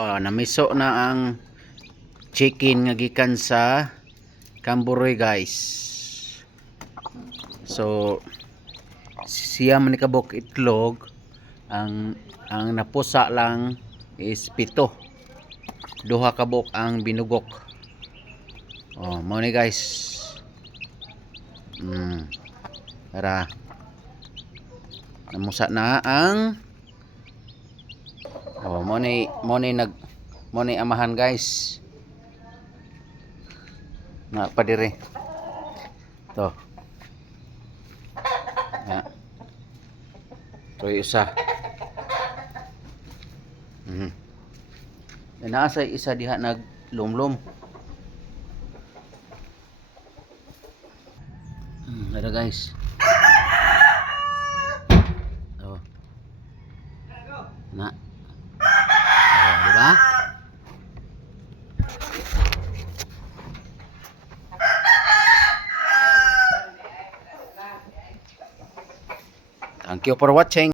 Namiso na ang chicken nga gikan sa Camburoy, guys. So siya man ni kabuk itlog, ang napusa lang is 7. Duha kabuk ang binugok. Mao ni, guys. Para namusa na ang mo ni amahan, guys. Na pa dire. To. Ya. To isa. Nasa isa diha naglumlum. Ada, guys. Na. Diba? Thank you for watching.